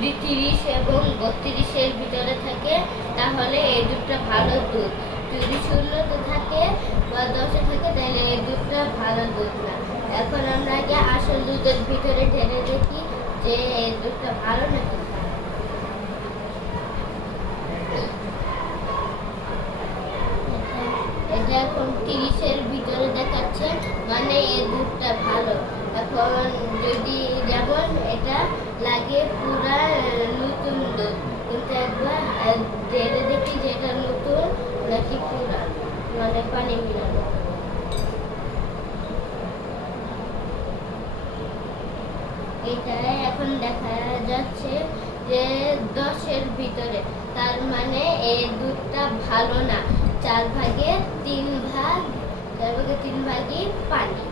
যদি 30 এবং 32-এর ভিতরে থাকে তাহলে এই দুধটা ভালো দুধ। যদি 16-তে থাকে বা 10-এ থাকে তাহলে এই দুধটা ভালো দুধ না। এখন আমরা আগে আসল দুধের ভিতরে ঢেলে দেখি যে এই দুধটা ভালো নাকি। এটা এখন 30-এর ভিতরে দেখাচ্ছে, মানে এই দুধটা ভালো। এখন যদি যেমন এটা লাগে পুরা নতুন দুধ, কিন্তু একবার ঢেলে দেখি যে এটা নতুন নাকি পুরা, মানে পানি মিলানো। এটা এখন দেখা যাচ্ছে যে 10-এর ভিতরে, তার মানে এই দুধটা ভালো না। 4 ভাগের 3 ভাগই পানি।